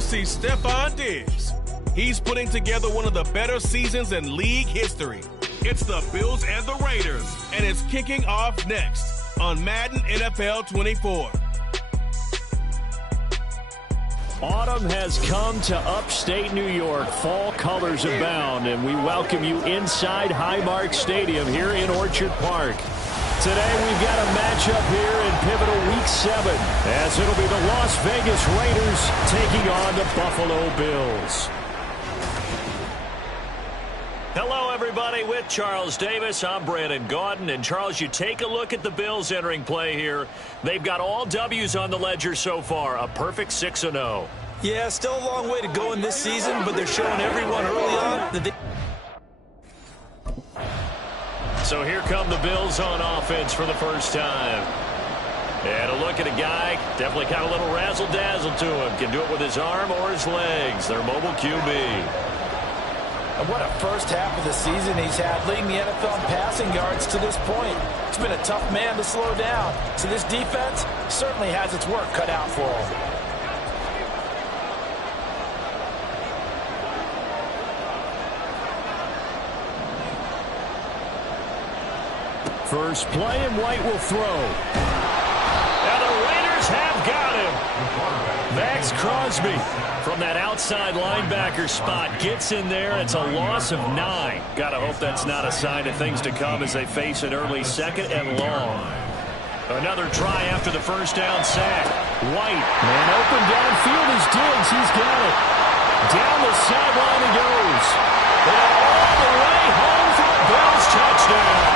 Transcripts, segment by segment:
we'll see Stephon Diggs. He's putting together one of the better seasons in league history. It's the Bills and the Raiders, and it's kicking off next on Madden NFL 24. Autumn has come to upstate New York. Fall colors abound, and we welcome you inside Highmark Stadium here in Orchard Park. Today we've got a matchup here in pivotal Week 7, as it'll be the Las Vegas Raiders taking on the Buffalo Bills. Hello, everybody. With Charles Davis, I'm Brandon Gaudin. And, Charles, you take a look at the Bills entering play here. They've got all W's on the ledger so far, a perfect 6-0. Yeah, still a long way to go in this season, but they're showing everyone early on that they... So here come the Bills on offense for the first time. And a look at a guy, definitely got a little razzle-dazzle to him. Can do it with his arm or his legs. Their mobile QB. And what a first half of the season he's had, leading the NFL in passing yards to this point. It's been a tough man to slow down. So this defense certainly has its work cut out for him. First play, and White will throw. And the Raiders have got him. Max Crosby from that outside linebacker spot gets in there. It's a loss of 9. Gotta hope that's not a sign of things to come as they face an early second and long. Another try after the first down sack. White, man open downfield is Diggs. He's got it. Down the sideline he goes. And all the way home for a Bills touchdown.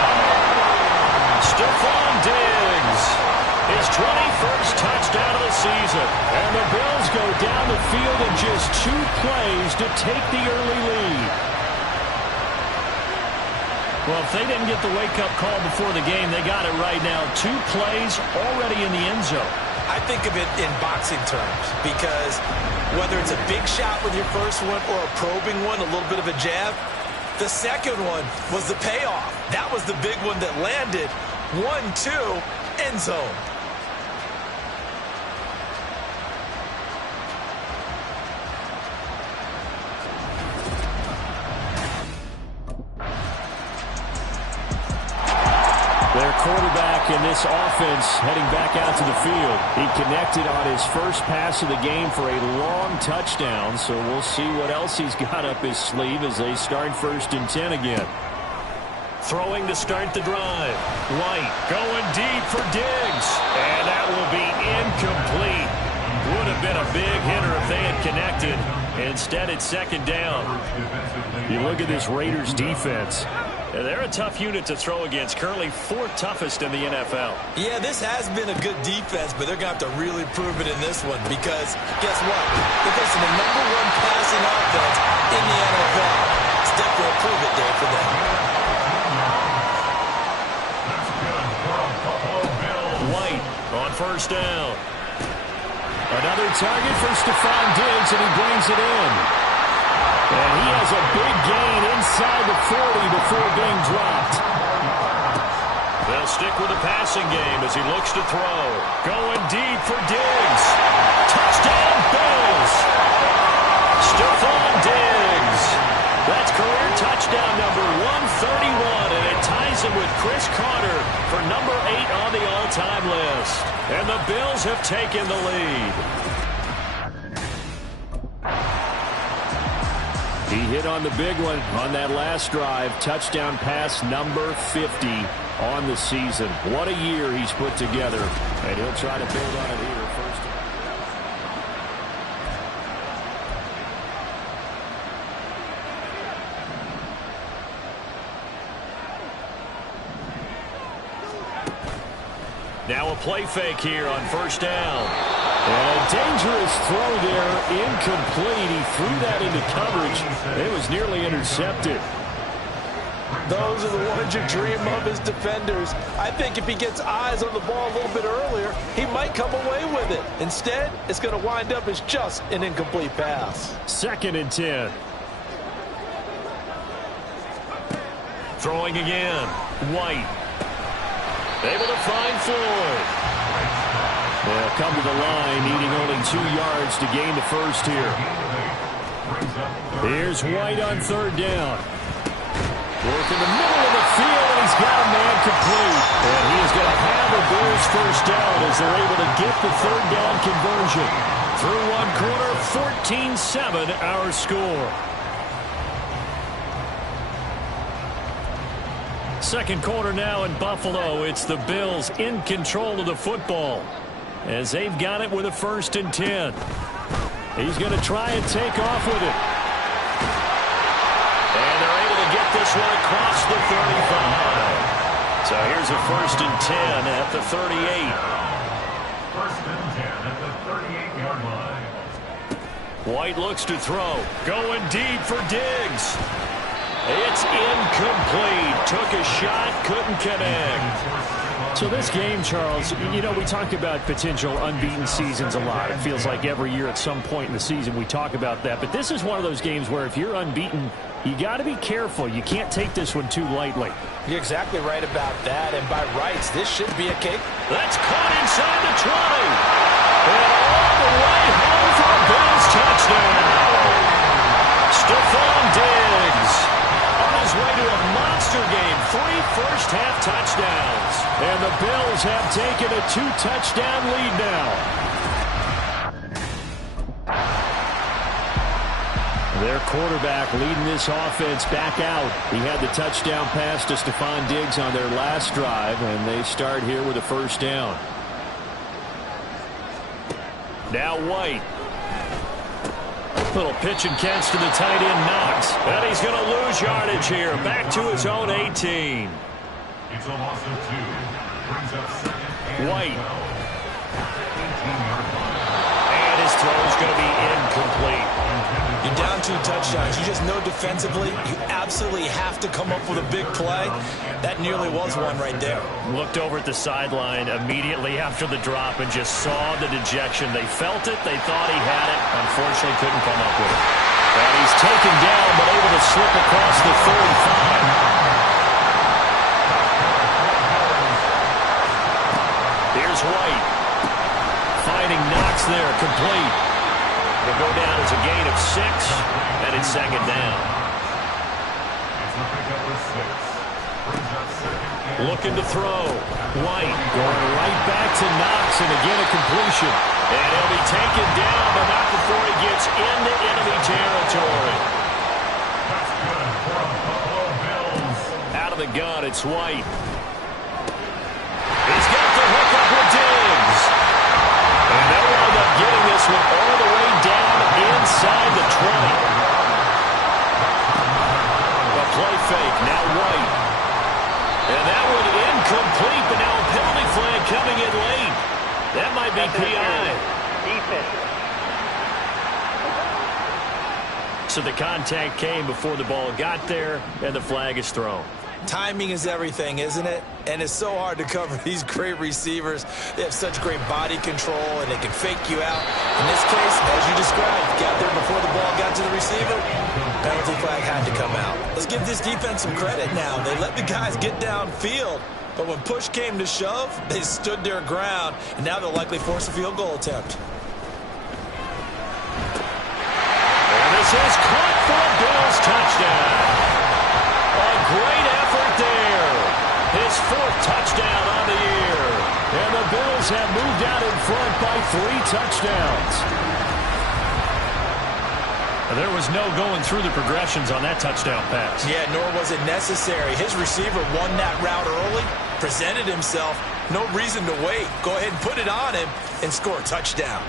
Stephon Diggs, his 21st touchdown of the season. And the Bills go down the field in just 2 plays to take the early lead. Well, if they didn't get the wake-up call before the game, they got it right now. 2 plays already in the end zone. I think of it in boxing terms because whether it's a big shot with your first one or a probing one, a little bit of a jab, the second one was the payoff. That was the big one that landed. 1-2, end zone. Their quarterback in this offense heading back out to the field. He connected on his first pass of the game for a long touchdown, so we'll see what else he's got up his sleeve as they start 1st and 10 again. Throwing to start the drive. White going deep for Diggs. And that will be incomplete. Would have been a big hitter if they had connected. Instead, it's 2nd down. You look at this Raiders defense. They're a tough unit to throw against. Currently 4th toughest in the NFL. Yeah, this has been a good defense, but they're going to have to really prove it in this one because, guess what? They're facing the #1 passing offense in the NFL. It's definitely a prove-it day for them. White on 1st down. Another target for Stephon Diggs, and he brings it in. And he has a big gain inside the 40 before being dropped. They'll stick with the passing game as he looks to throw. Going deep for Diggs. Touchdown, Bills. Stephon Diggs. That's career touchdown number 131, and it ties him with Chris Carter for number 8 on the all-time list. And the Bills have taken the lead. He hit on the big one on that last drive. Touchdown pass number 50 on the season. What a year he's put together. And he'll try to build on it here first. Now a play fake here on 1st down. And a dangerous throw there, incomplete. He threw that into coverage. It was nearly intercepted. Those are the ones you dream of as defenders. I think if he gets eyes on the ball a little bit earlier, he might come away with it. Instead, it's going to wind up as just an incomplete pass. 2nd and 10. Throwing again. White. Able to find Floyd. They'll come to the line, needing only 2 yards to gain the first here. Here's White on third down. Work in the middle of the field, and he's got a man complete. And he is going to have a Bills first down as they're able to get the third down conversion. Through one quarter, 14-7 our score. Second quarter now in Buffalo. It's the Bills in control of the football as they've got it with a 1st and 10. He's going to try and take off with it. And they're able to get this one across the 35. So here's a 1st and 10 at the 38. 1st and 10 at the 38-yard line. White looks to throw. Going deep for Diggs. It's incomplete. Took a shot, couldn't connect. So this game, Charles, you know, we talk about potential unbeaten seasons a lot. It feels like every year at some point in the season we talk about that. But this is one of those games where if you're unbeaten, you got to be careful. You can't take this one too lightly. You're exactly right about that. And by rights, this should be a cake. That's caught inside the 20. And all the way home for a Bills touchdown. Stephon Diggs on his way to a monster game. 3 first-half touchdowns. And the Bills have taken a 2-touchdown lead now. Their quarterback leading this offense back out. He had the touchdown pass to Stephon Diggs on their last drive, and they start here with a 1st down. Now White. Little pitch and catch to the tight end Knox. And he's going to lose yardage here. Back to his own 18. It's a loss of 2. Brings up 2nd and White. 18-yard line. And his throw is going to be incomplete. You're down 2 touchdowns. You just know defensively you absolutely have to come up with a big play. That nearly was one right there. Looked over at the sideline immediately after the drop and just saw the dejection. They felt it. They thought he had it. Unfortunately, couldn't come up with it. And he's taken down but able to slip across the 35. Here's White. Finding Knox there, complete. It'll go down as a gain of 6, and it's 2nd down. It's a pickup of 6. Brings up 2nd. Looking to throw. White going right back to Knox, and again a completion. And he'll be taken down, but not before he gets into enemy territory. That's good for the Buffalo Bills. Out of the gun, it's White. He's got the hook up with Diggs. And they'll wind up getting this one all the way down inside the 20. A play fake, now White. And that one incomplete, but now a penalty flag coming in late. That might be PI. So the contact came before the ball got there, and the flag is thrown. Timing is everything, isn't it? And it's so hard to cover these great receivers. They have such great body control, and they can fake you out. In this case, as you described, got there before the ball got to the receiver. Penalty flag had to come out. Let's give this defense some credit now. They let the guys get downfield, but when push came to shove, they stood their ground, and now they'll likely force a field goal attempt. And this is caught for a Bills touchdown. A great effort there. His 4th touchdown on the year. And the Bills have moved out in front by 3 touchdowns. There was no going through the progressions on that touchdown pass. Yeah, nor was it necessary. His receiver won that route early, presented himself. No reason to wait. Go ahead and put it on him and score a touchdown.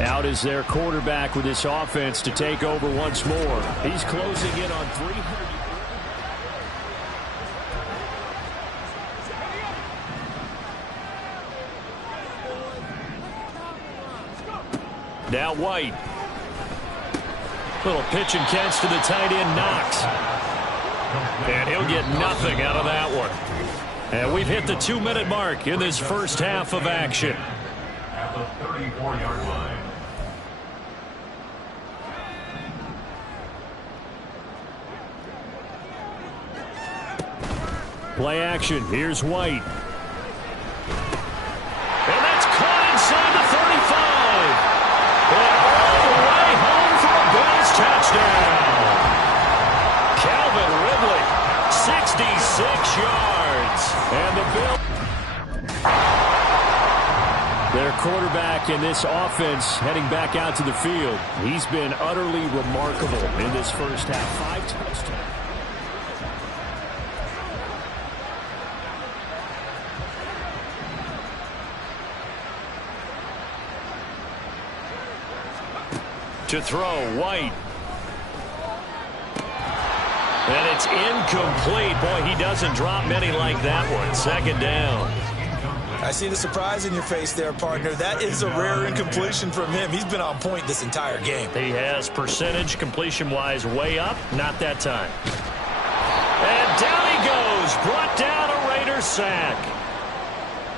Out is their quarterback with this offense to take over once more. He's closing in on 300. Now White. Little pitch and catch to the tight end Knox. And he'll get nothing out of that one. And we've hit the 2-minute mark in this first half of action. At the 34-yard line. Play action. Here's White. And that's caught inside the 35. And all the way home for a Bills touchdown. Calvin Ridley, 66 yards. And the Bills. Their quarterback in this offense heading back out to the field. He's been utterly remarkable in this first half. 5 touchdowns. To throw, White. And it's incomplete. Boy, he doesn't drop many like that one. Second down. I see the surprise in your face there, partner. That is a rare incompletion from him. He's been on point this entire game. He has percentage completion-wise way up. Not that time. And down he goes. Brought down a Raider sack.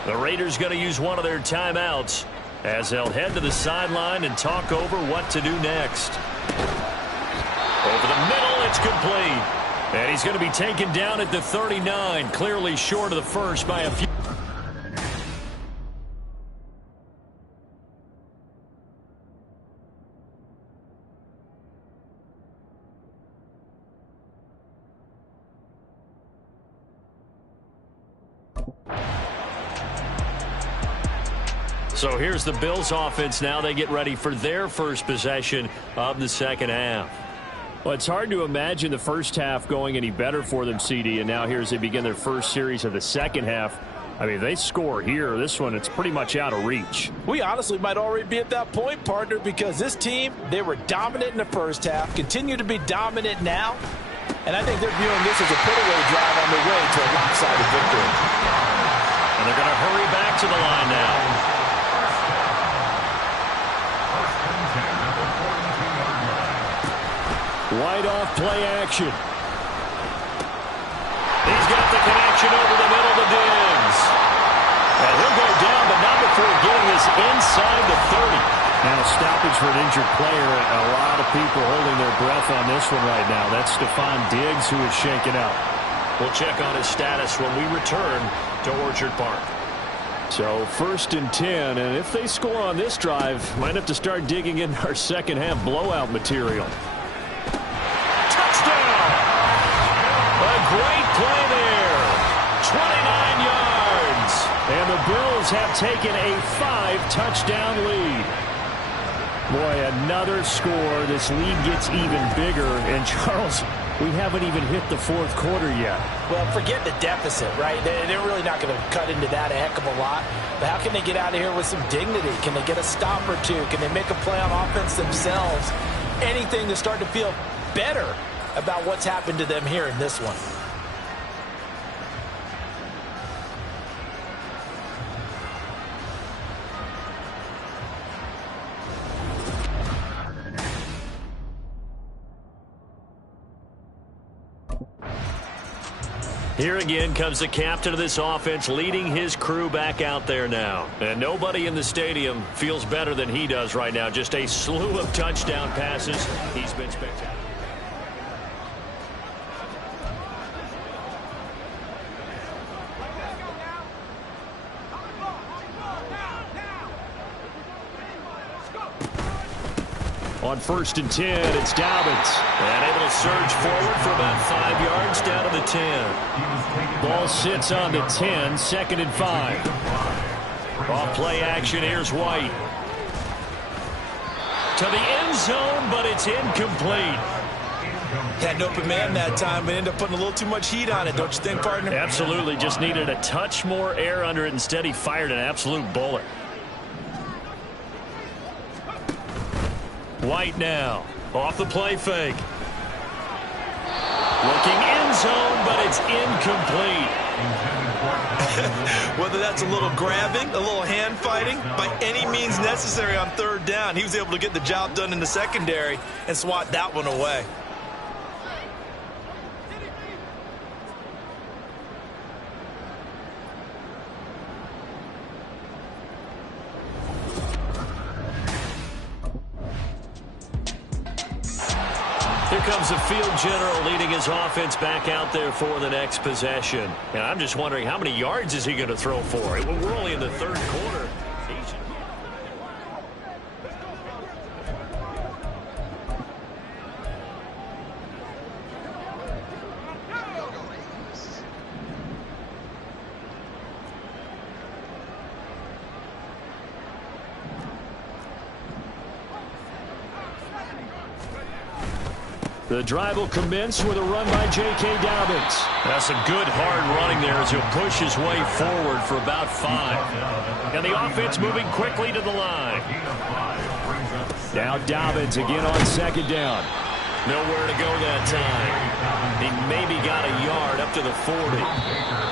The Raiders going to use one of their timeouts as they'll head to the sideline and talk over what to do next. Over the middle, it's complete. And he's going to be taken down at the 39, clearly short of the first by a few. So here's the Bills offense now. They get ready for their first possession of the second half. Well, it's hard to imagine the first half going any better for them, CD, and now here as they begin their first series of the second half. I mean, if they score here, this one, it's pretty much out of reach. We honestly might already be at that point, partner, because this team, they were dominant in the first half, continue to be dominant now, and I think they're viewing this as a put-away drive on their way to a lopsided victory. And they're going to hurry back to the line now. White off play action. He's got the connection over the middle to Diggs. And he'll go down, but not before getting this inside the 30. Now stoppage for an injured player. A lot of people holding their breath on this one right now. That's Stephon Diggs who is shaken up. We'll check on his status when we return to Orchard Park. So 1st and 10, and if they score on this drive, might have to start digging in our second half blowout material. Great play there. 29 yards. And the Bills have taken a 5-touchdown lead. Boy, another score. This lead gets even bigger. And, Charles, we haven't even hit the fourth quarter yet. Well, forget the deficit, right? They're really not going to cut into that a heck of a lot. But how can they get out of here with some dignity? Can they get a stop or two? Can they make a play on offense themselves? Anything to start to feel better about what's happened to them here in this one. Here again comes the captain of this offense leading his crew back out there now. And nobody in the stadium feels better than he does right now. Just a slew of touchdown passes. He's been spectacular. On 1st and 10, it's Dobbins. And able to surge forward for about 5 yards down to the 10. Ball sits on the 10, 2nd and 5. Off play action, here's White. To the end zone, but it's incomplete. Had an open man that time, but ended up putting a little too much heat on it, don't you think, partner? Absolutely, just needed a touch more air under it. Instead, he fired an absolute bullet. White now, off the play fake. Looking end zone, but it's incomplete. Whether that's a little grabbing, a little hand fighting, by any means necessary on 3rd down, he was able to get the job done in the secondary and swat that one away. Here comes the field general leading his offense back out there for the next possession. And I'm just wondering, how many yards is he going to throw for? We're only in the third quarter. The drive will commence with a run by J.K. Dobbins. That's a good hard running there as he'll push his way forward for about 5. And the offense moving quickly to the line. Now Dobbins again on second down. Nowhere to go that time. He maybe got a yard up to the 40.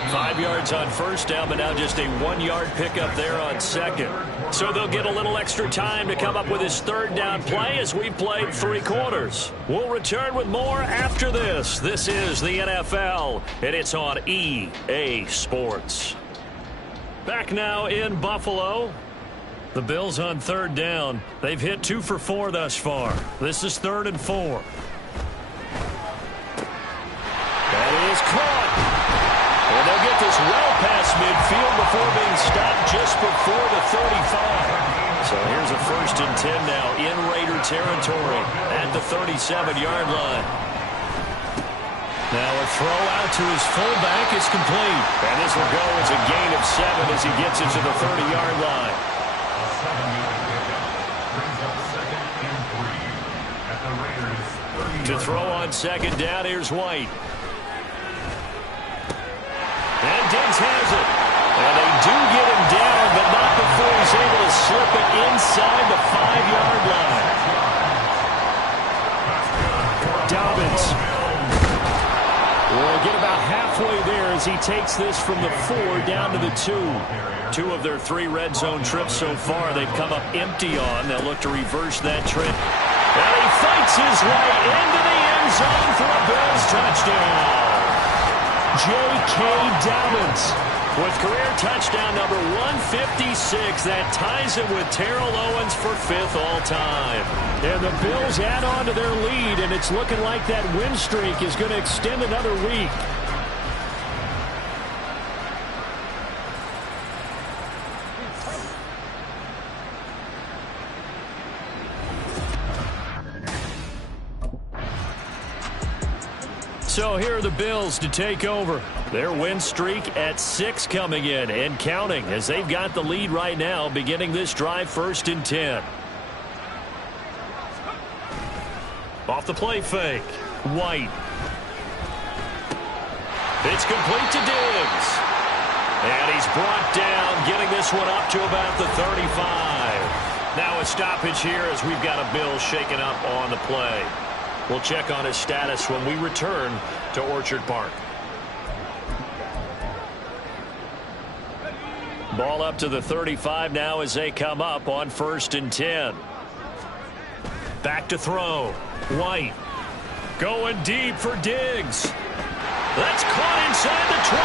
5 yards on first down, but now just a 1-yard pickup there on second. So they'll get a little extra time to come up with his third down play as we've played 3 quarters. We'll return with more after this. This is the NFL, and it's on EA Sports. Back now in Buffalo. The Bills on third down. They've hit 2 for 4 thus far. This is 3rd and 4. That is caught. And they'll get this well past midfield before being stopped just before the 35. So here's a 1st and 10 now in Raider territory at the 37-yard line. Now a throw out to his fullback is complete. And this will go as a gain of 7 as he gets it to the 30-yard line. To throw on second down, here's White. And Diggs has it. And they do get him down, but not before he's able to slip it inside the 5-yard line. Dobbins will get about halfway there as he takes this from the 4 down to the 2. 2 of their 3 red zone trips so far they've come up empty on. They'll look to reverse that trip. And he fights his way into the end zone for a Bills touchdown. J.K. Dobbins with career touchdown number 156. That ties him with Terrell Owens for 5th all-time. And the Bills add on to their lead, and it's looking like that win streak is going to extend another week. So here are the Bills to take over. Their win streak at 6 coming in and counting as they've got the lead right now beginning this drive 1st and 10. Off the play fake. White. It's complete to Diggs. And he's brought down, getting this one up to about the 35. Now a stoppage here as we've got a Bill shaken up on the play. We'll check on his status when we return to Orchard Park. Ball up to the 35 now as they come up on 1st and 10. Back to throw. White going deep for Diggs. That's caught inside the 20.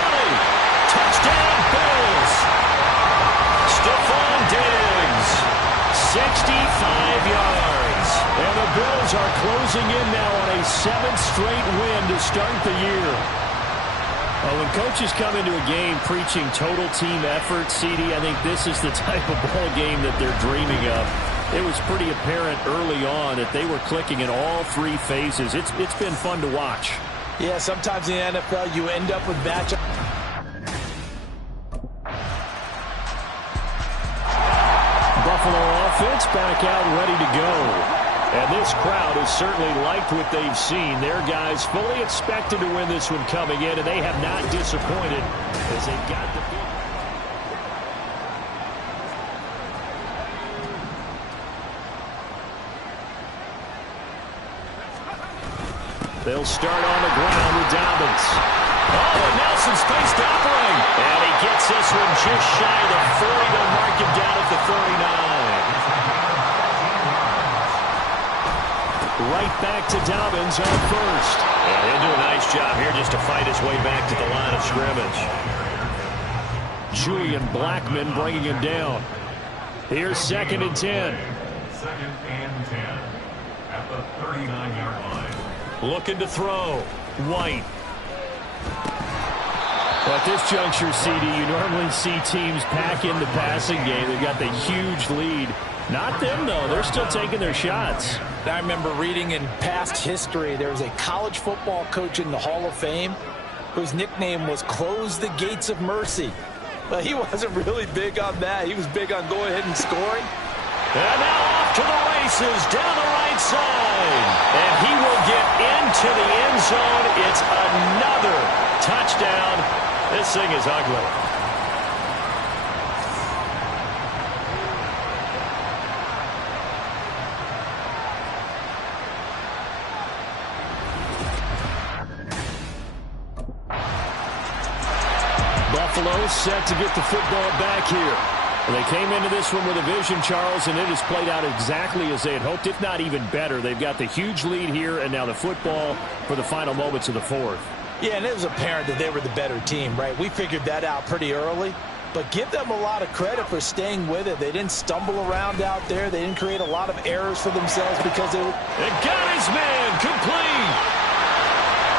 Touchdown Bills. Stephon Diggs. 65 yards. And the Bills are closing in now on a 7th straight win to start the year. Well, when coaches come into a game preaching total team effort, CD, I think this is the type of ball game that they're dreaming of. It was pretty apparent early on that they were clicking in all 3 phases. It's been fun to watch. Yeah, sometimes in the NFL you end up with matchups. Buffalo offense back out ready to go. And this crowd has certainly liked what they've seen. Their guys fully expected to win this one coming in, and they have not disappointed as they've got the big. They'll start on the ground with Dobbins. Oh, and Nelson space to operate. And he gets this one just shy of the 40. They'll mark him down at the 39. Right back to Dobbins on 1st. Yeah, he'll do a nice job here just to fight his way back to the line of scrimmage. Julian Blackman bringing him down. Here's 2nd and 10. 2nd and 10 at the 39-yard line. Looking to throw. White. Well, at this juncture, CD, you normally see teams pack in the passing game. They've got the huge lead. Not them, though. They're still taking their shots. I remember reading in past history, there was a college football coach in the Hall of Fame whose nickname was Close the Gates of Mercy. But he wasn't really big on that. He was big on going ahead and scoring. And now off to the races down the right side. And he will get into the end zone. It's another touchdown. This thing is ugly. Buffalo set to get the football back here. They came into this one with a vision, Charles, and it has played out exactly as they had hoped, if not even better. They've got the huge lead here, and now the football for the final moments of the fourth. Yeah, and it was apparent that they were the better team, right? We figured that out pretty early, but give them a lot of credit for staying with it. They didn't stumble around out there. They didn't create a lot of errors for themselves because they were... It got his man complete.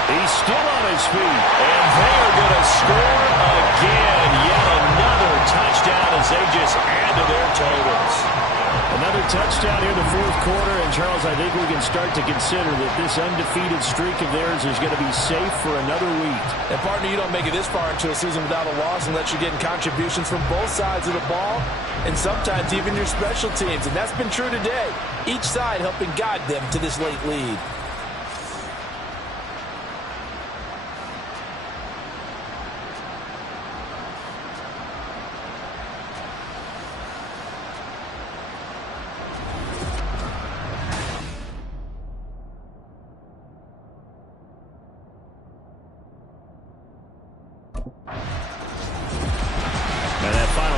He's still on his feet, and they are going to score again. Yet another touchdown as they just add to their totals. Another touchdown here in the fourth quarter, and Charles, I think we can start to consider that this undefeated streak of theirs is going to be safe for another week. And partner, you don't make it this far into a season without a loss unless you're getting contributions from both sides of the ball, and sometimes even your special teams, and that's been true today. Each side helping guide them to this late lead.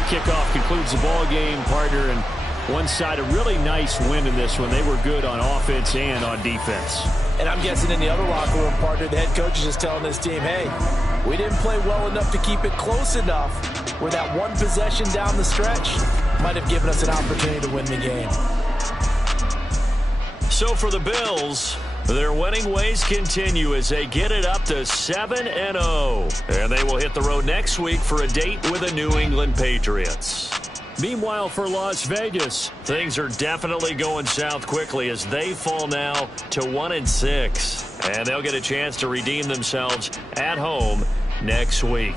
Kickoff concludes the ball game, partner, and one side a really nice win in this one. They were good on offense and on defense. And I'm guessing in the other locker room, partner, the head coach is just telling this team, hey, we didn't play well enough to keep it close enough where that one possession down the stretch might have given us an opportunity to win the game. So for the Bills, their winning ways continue as they get it up to 7-0. And they will hit the road next week for a date with the New England Patriots. Meanwhile, for Las Vegas, things are definitely going south quickly as they fall now to 1-6. And they'll get a chance to redeem themselves at home next week.